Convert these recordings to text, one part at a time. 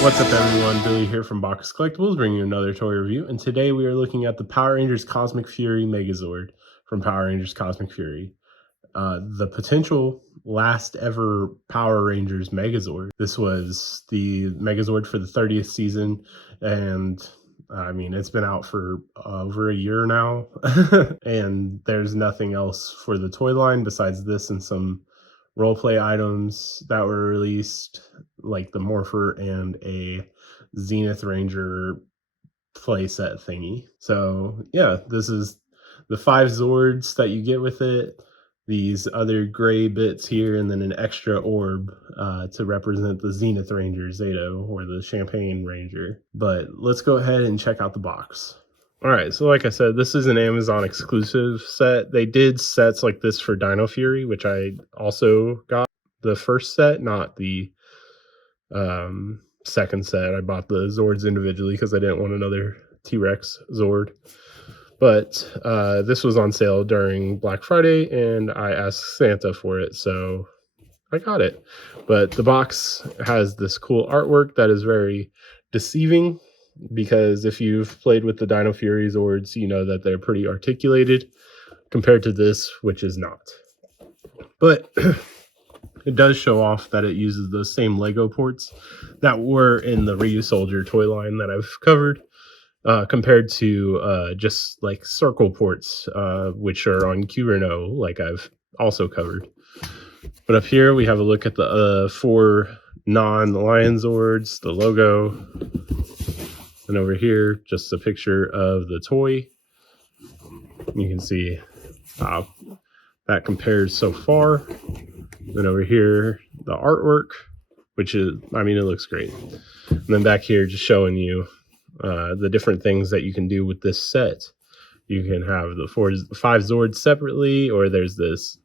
What's up everyone, Billy here from Box Collectibles bringing you another toy review, and today we are looking at the Power Rangers Cosmic Fury Megazord from Power Rangers Cosmic Fury. The potential last ever Power Rangers Megazord. This was the Megazord for the 30th season, and I mean, it's been out for over a year now, and there's nothing else for the toy line besides this and some roleplay items that were released, like the Morpher and a Zenith Ranger playset thingy. So yeah, this is the 5 Zords that you get with it, these other gray bits here, and then an extra orb to represent the Zenith Ranger Zato, or the Champagne Ranger. But let's go ahead and check out the box. Alright, so like I said, this is an Amazon exclusive set. They did sets like this for Dino Fury, which I also got the first set, not the second set. I bought the Zords individually because I didn't want another T-Rex Zord. But this was on sale during Black Friday, and I asked Santa for it, so I got it. But the box has this cool artwork that is very deceiving, because if you've played with the Dino Fury Zords, you know that they're pretty articulated compared to this, which is not. But it does show off that it uses those same Lego ports that were in the Ryu Soldier toy line that I've covered, compared to just like circle ports, which are on Q-Reno, like I've also covered. But up here we have a look at the 4 non-Lion Zords, the logo. And over here, just a picture of the toy. You can see how that compares so far. Then over here, the artwork, which is, I mean, it looks great. And then back here, just showing you the different things that you can do with this set. You can have the 5 Zords separately, or there's this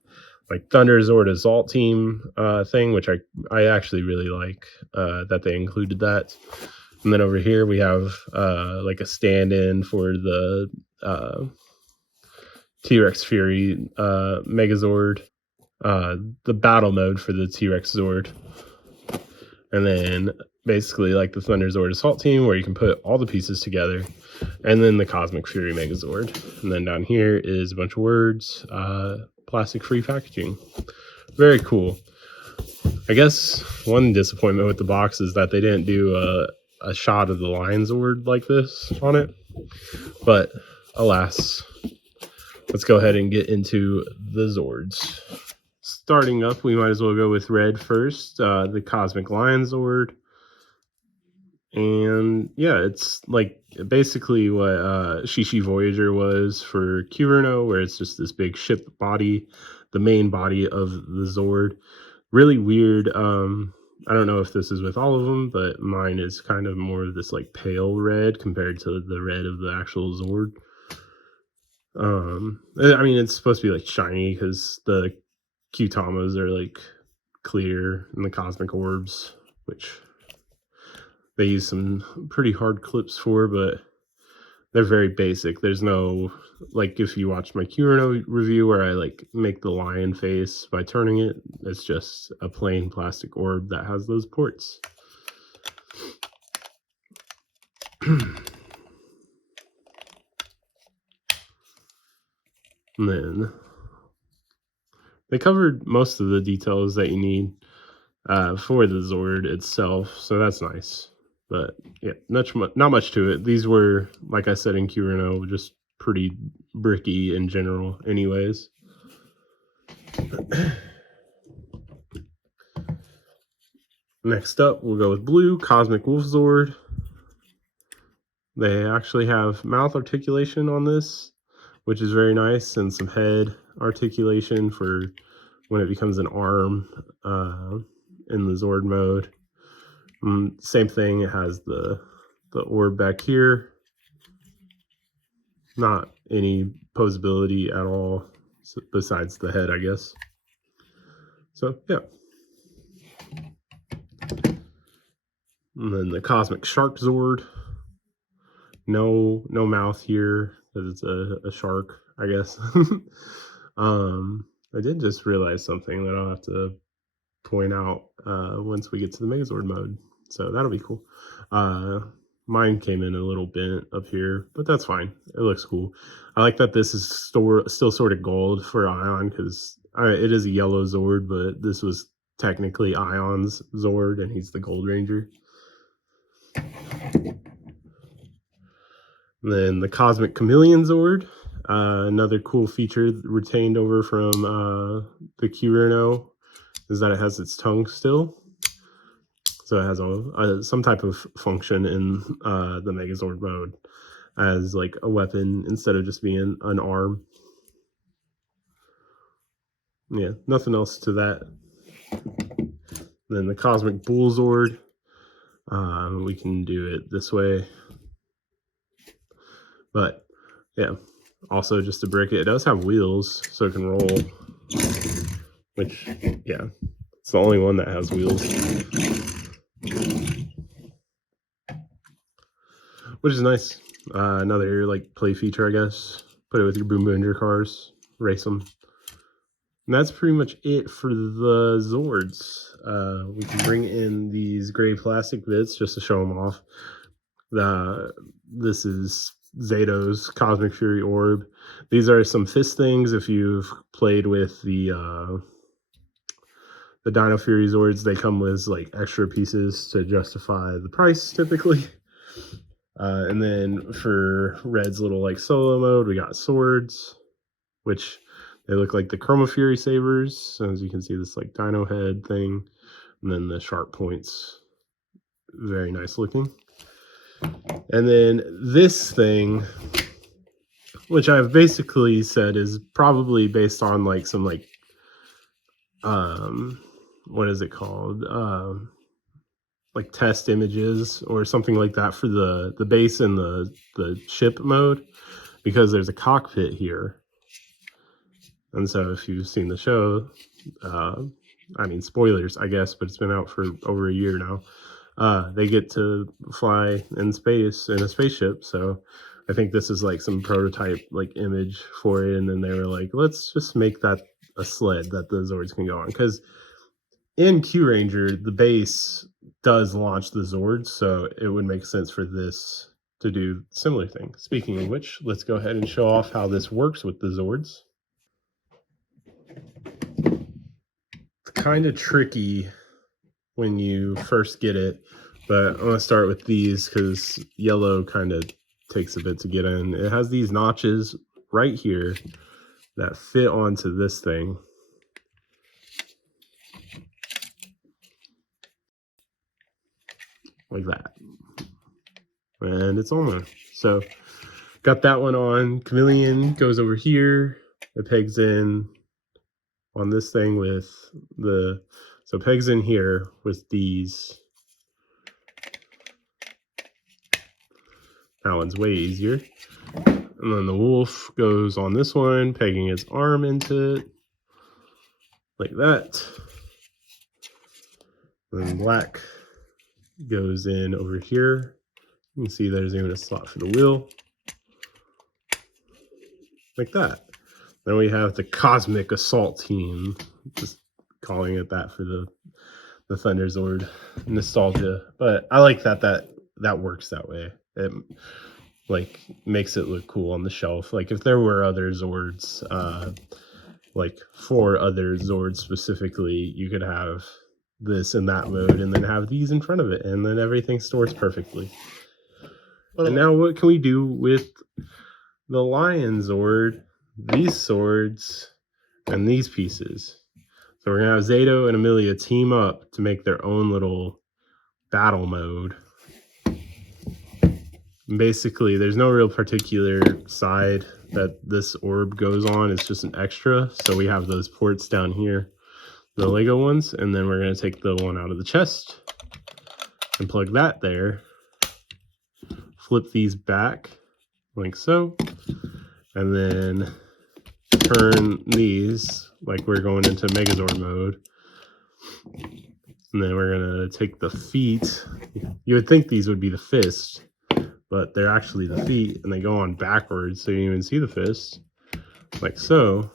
like Thunder Zord Assault Team thing, which I actually really like that they included that. And then over here we have like a stand-in for the T-Rex Fury Megazord, the battle mode for the T-Rex Zord, and then basically like the Thunder Zord Assault Team, where you can put all the pieces together, and then the Cosmic Fury Megazord. And then down here is a bunch of words, plastic-free packaging. Very cool. I guess one disappointment with the box is that they didn't do a shot of the Lion Zord like this on it, but alas. Let's go ahead and get into the Zords. Starting up, we might as well go with red first, the Cosmic Lion Zord. And yeah, it's like basically what Shishi Voyager was for Q-Reno, where it's just this big ship body, the main body of the Zord. Really weird. I don't know if this is with all of them, but mine is kind of more of this like pale red compared to the red of the actual Zord. I mean, it's supposed to be like shiny because the Q-Tamas are like clear, and the Cosmic Orbs, which they use some pretty hard clips for, but they're very basic. There's no, like, if you watch my Q-Reno review where I like make the lion face by turning it, it's just a plain plastic orb that has those ports. And then they covered most of the details that you need for the Zord itself, so that's nice. But yeah, not much to it. These were, like I said in Q-Reno, just pretty bricky in general anyways. Next up, we'll go with blue, Cosmic Wolf Zord. They actually have mouth articulation on this, which is very nice, and some head articulation for when it becomes an arm in the Zord mode. Same thing, it has the orb back here. Not any posability at all, besides the head, I guess. So, yeah. And then the Cosmic Shark Zord. No mouth here, because it's a shark, I guess. I did just realize something that I'll have to point out once we get to the Megazord mode. So that'll be cool. Mine came in a little bent up here, but that's fine. It looks cool. I like that this is still sort of gold for Ion, because it is a yellow Zord, but this was technically Ion's Zord, and he's the Gold Ranger. And then the Cosmic Chameleon Zord, another cool feature retained over from the Q-Reno is that it has its tongue still. So it has some type of function in the Megazord mode as like a weapon instead of just being an arm. Yeah, nothing else to that. Then the Cosmic Bull Zord, we can do it this way. But yeah, also just to break it, it does have wheels, so it can roll. Which, yeah, it's the only one that has wheels. Which is nice. Another like play feature, I guess. Put it with your Boom Bender cars, race them. And that's pretty much it for the Zords. We can bring in these gray plastic bits just to show them off. This is Zato's Cosmic Fury Orb. These are some fist things. If you've played with the Dino Fury Zords, they come with like extra pieces to justify the price typically. And then for Red's little like solo mode, we got swords, which they look like the Chroma Fury sabers. So as you can see, this like dino head thing, and then the sharp points, very nice looking. And then this thing, which I've basically said is probably based on like some like what is it called? Like test images or something like that for the base and the ship mode, because there's a cockpit here. And so if you've seen the show, I mean, spoilers, I guess, but it's been out for over a year now. They get to fly in space in a spaceship. So I think this is like some prototype like image for it. And then they were like, let's just make that a sled that the Zords can go on. Because in Q Ranger, the base does launch the Zords. So it would make sense for this to do similar thing. Speaking of which, let's go ahead and show off how this works with the Zords. Kind of tricky when you first get it, but I'm going to start with these because yellow kind of takes a bit to get in. It has these notches right here that fit onto this thing. Like that. And it's on there. So got that one on. Chameleon goes over here. It pegs in on this thing with so pegs in here with these. That one's way easier. And then the wolf goes on this one, pegging its arm into it like that. And then black goes in over here. You can see there's even a slot for the wheel. Like that. Then we have the Cosmic Assault Team. Just calling it that for the Thunder Zord nostalgia. But I like that works that way. It like makes it look cool on the shelf. Like if there were other Zords, like 4 other Zords specifically, you could have this in that mode and then have these in front of it, and then everything stores perfectly. And now what can we do with the Lion Zord, these swords, and these pieces? So we're gonna have Zato and Amelia team up to make their own little battle mode. And basically, there's no real particular side that this orb goes on. It's just an extra. So we have those ports down here, the Lego ones, and then we're gonna take the one out of the chest and plug that there. Flip these back like so, and then turn these like we're going into Megazord mode. And then we're gonna take the feet. You would think these would be the fists, but they're actually the feet, and they go on backwards, so you don't even see the fist, like so.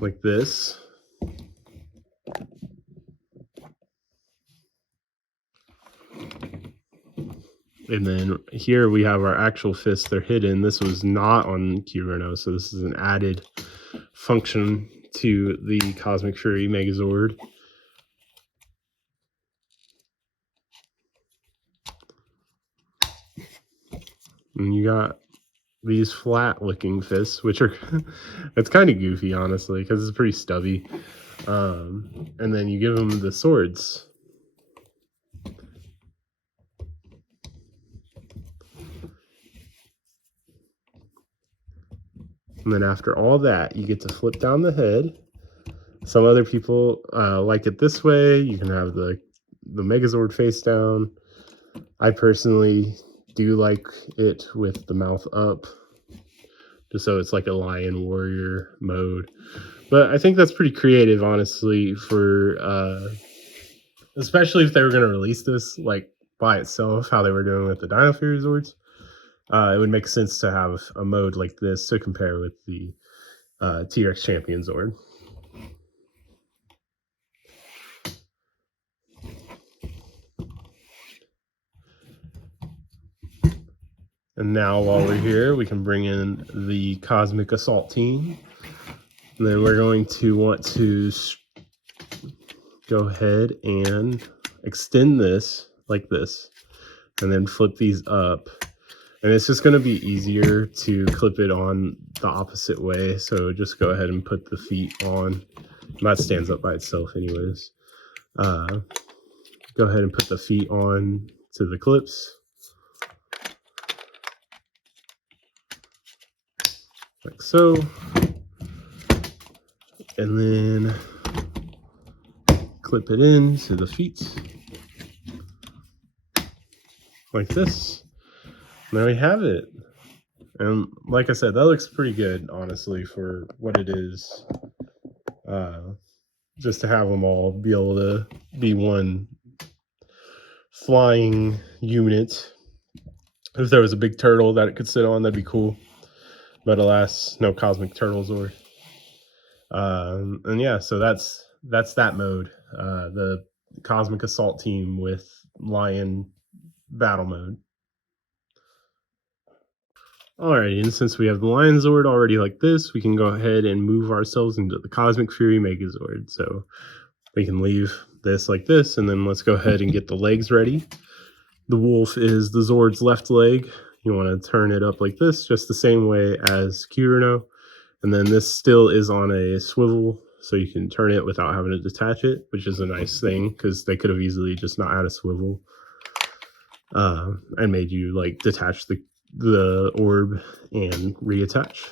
Like this. And then here we have our actual fists. They're hidden. This was not on Q-Reno, so this is an added function to the Cosmic Fury Megazord. And you got these flat looking fists, which are it's kind of goofy, honestly, because it's pretty stubby. And then you give them the swords. And then after all that, you get to flip down the head. Some other people like it this way. You can have the Megazord face down. I personally do like it with the mouth up, just so it's like a lion warrior mode. But I think that's pretty creative, honestly, for especially if they were going to release this like by itself, how they were doing with the Dino Fury Zords. It would make sense to have a mode like this to compare with the T-Rex Champion Zord. And now while we're here, we can bring in the Cosmic Assault team. And then we're going to want to go ahead and extend this like this, and then flip these up. And it's just going to be easier to clip it on the opposite way. So just go ahead and put the feet on. That stands up by itself anyways. Go ahead and put the feet on to the clips. Like so. And then clip it into the feet. Like this. And there we have it. And like I said, that looks pretty good, honestly, for what it is. Just to have them all be able to be one flying unit. If there was a big turtle that it could sit on, that'd be cool. But alas, no Cosmic Turtle Zord. And yeah, so that's that mode. The Cosmic Assault team with Lion battle mode. Alrighty, and since we have the Lion Zord already like this, we can go ahead and move ourselves into the Cosmic Fury Megazord. So we can leave this like this, and then let's go ahead and get the legs ready. The wolf is the Zord's left leg. You want to turn it up like this, just the same way as Q-Reno. And then this still is on a swivel, so you can turn it without having to detach it, which is a nice thing, because they could have easily just not had a swivel and made you like detach the orb and reattach.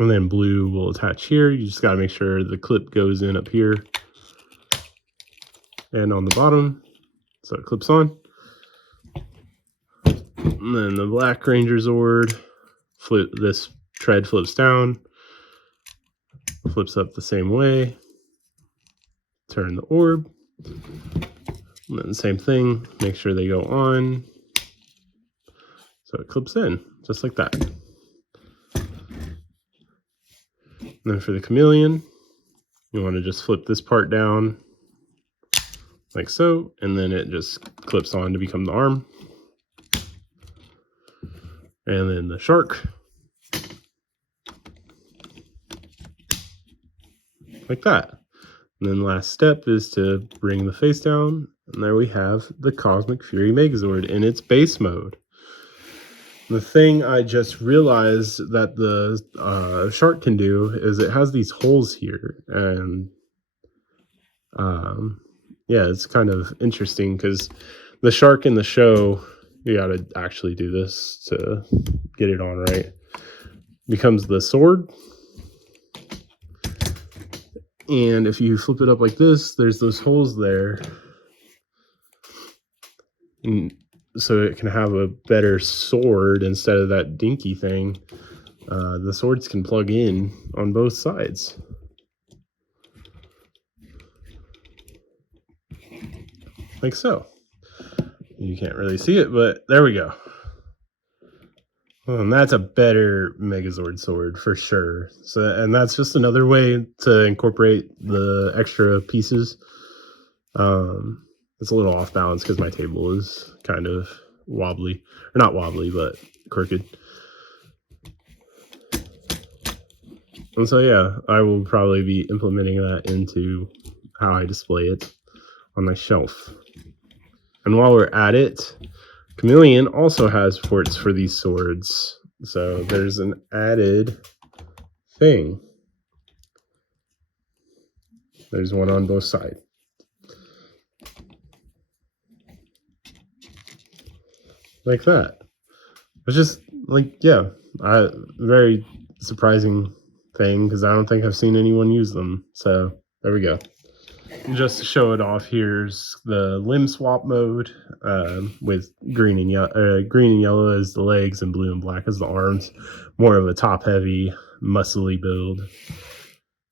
And then blue will attach here. You just got to make sure the clip goes in up here and on the bottom, so it clips on. And then the Black Ranger Zord, this tread flips down, flips up the same way, turn the orb, and then the same thing, make sure they go on, so it clips in, just like that. And then for the chameleon, you want to just flip this part down, like so, and then it just clips on to become the arm. And then the shark, like that. And then last step is to bring the face down, and there we have the Cosmic Fury Megazord in its base mode. The thing I just realized that the shark can do is it has these holes here, and yeah, it's kind of interesting because the shark in the show, you gotta actually do this to get it on right, becomes the sword. And if you flip it up like this, there's those holes there. And so it can have a better sword instead of that dinky thing. The swords can plug in on both sides. Like so. You can't really see it, but there we go. Well, and that's a better Megazord sword for sure. So, and that's just another way to incorporate the extra pieces. It's a little off balance because my table is kind of wobbly, or not wobbly, but crooked. And so, yeah, I will probably be implementing that into how I display it on my shelf. And while we're at it, Chameleon also has ports for these swords. So there's an added thing. There's one on both sides. Like that. It's just like, yeah, very surprising thing because I don't think I've seen anyone use them. So there we go. Just to show it off, here's the limb swap mode with green and yellow as the legs and blue and black as the arms. More of a top-heavy, muscly build.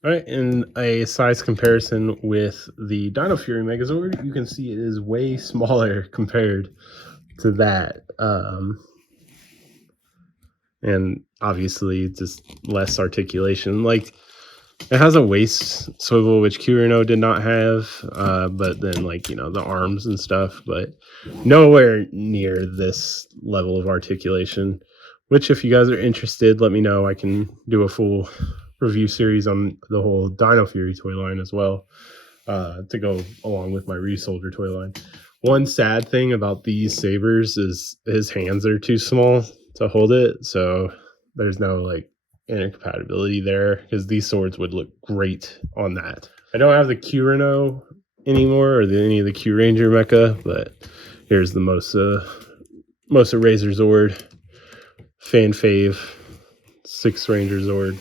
All right, in a size comparison with the Dino Fury Megazord, you can see it is way smaller compared to that. And obviously, just less articulation. Like, it has a waist swivel, which Kirino did not have, but then, like, you know, the arms and stuff, but nowhere near this level of articulation, which if you guys are interested, let me know. I can do a full review series on the whole Dino Fury toy line as well, to go along with my Resolder toy line. One sad thing about these sabers is his hands are too small to hold it, so there's no, like, incompatibility there because these swords would look great on that. I don't have the Kirino anymore or any of the Q Ranger mecha, but here's the Mosa Razor Zord, fan fave, 6 Ranger Zord.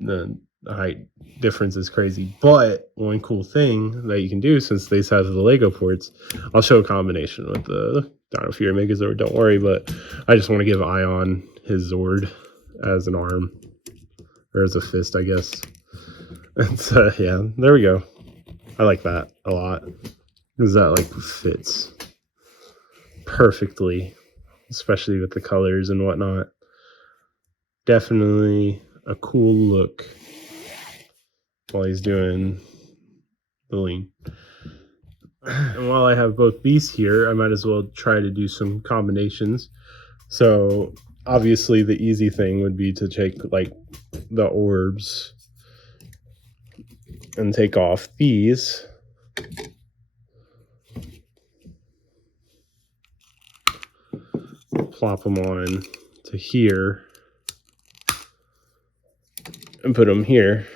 The height difference is crazy, but one cool thing that you can do, since these have the Lego ports, I'll show a combination with the Dino Fury Megazord, don't worry, but I just want to give Ion his Zord as an arm, or as a fist, I guess. And so, yeah, there we go. I like that a lot, because that, like, fits perfectly, especially with the colors and whatnot. Definitely a cool look while he's doing the lean. And while I have both beasts here, I might as well try to do some combinations. So obviously the easy thing would be to take, like, the orbs and take off these. Plop them on to here and put them here.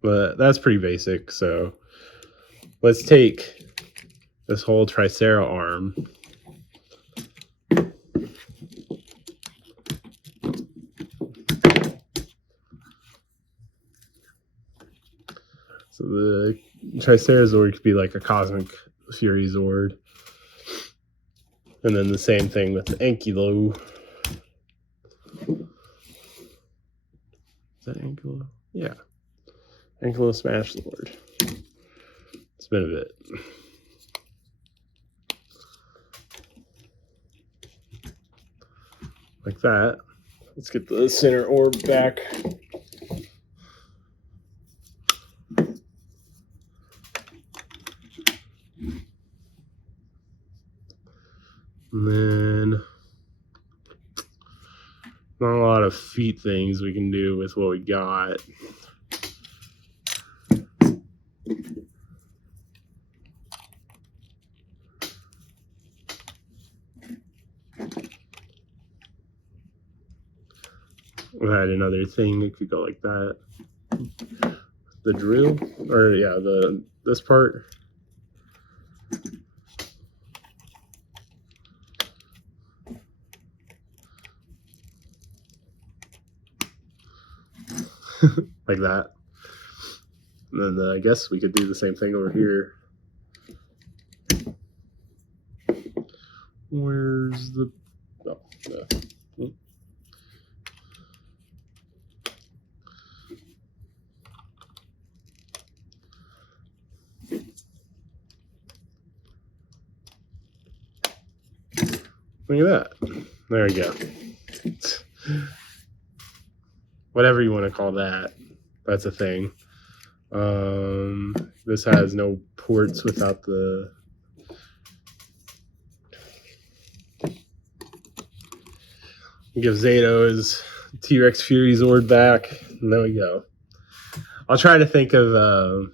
But that's pretty basic. So let's take this whole Tricera arm, so the Tricera Zord could be like a Cosmic Fury Zord. And then the same thing with the Ankylo. Is that Ankylo? Yeah. Ankylo Smash Zord. It's been a bit. Like that. Let's get the center orb back. And then not a lot of feet things we can do with what we got. We had another thing that could go like that. The drill, or yeah, this part. Like that. And then I guess we could do the same thing over here. Where's the... Oh, no. Look at that. There you go. Whatever you want to call that. That's a thing. This has no ports without the... Give Zato his T-Rex Fury Zord back. And there we go. I'll try to think of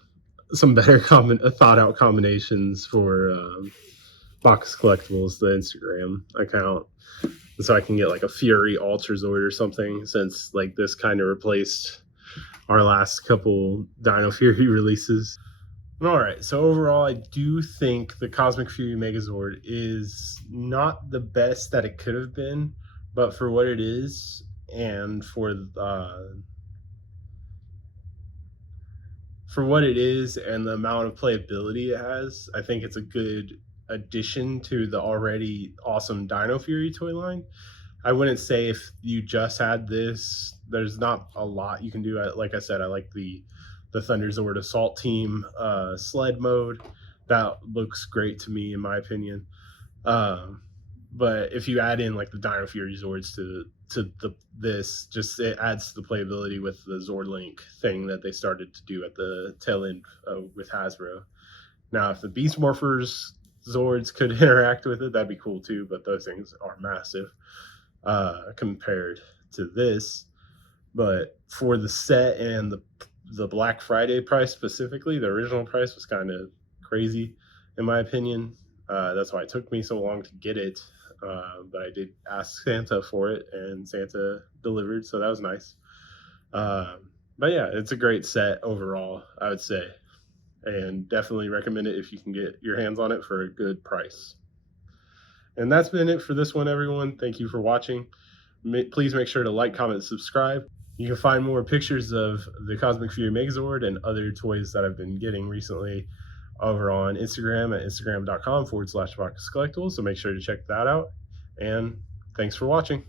some better thought out combinations for Box Collectibles, the Instagram account, so I can get like a Fury Ultra Zord or something, since like this kind of replaced our last couple Dino Fury releases. All right, so overall, I do think the Cosmic Fury Megazord is not the best that it could have been, but for what it is and for what it is and the amount of playability it has, I think it's a good addition to the already awesome Dino Fury toy line. I wouldn't say if you just had this, there's not a lot you can do. Like I said, I like the Thunder Zord Assault Team sled mode. That looks great to me, in my opinion. But if you add in like the Dino Fury Zords to this, just it adds to the playability with the Zord Link thing that they started to do at the tail end with Hasbro. Now, if the Beast Morphers Zords could interact with it, that'd be cool too. But those things are massive compared to this. But for the set and the Black Friday price specifically, the original price was kind of crazy, in my opinion. That's why it took me so long to get it. But I did ask Santa for it, and Santa delivered, so that was nice. But yeah, it's a great set overall, I would say, and definitely recommend it if you can get your hands on it for a good price. And that's been it for this one, everyone. Thank you for watching. Please make sure to like, comment, subscribe. You can find more pictures of the Cosmic Fury Megazord and other toys that I've been getting recently over on Instagram at instagram.com/boxcollectibles. So make sure to check that out. And thanks for watching.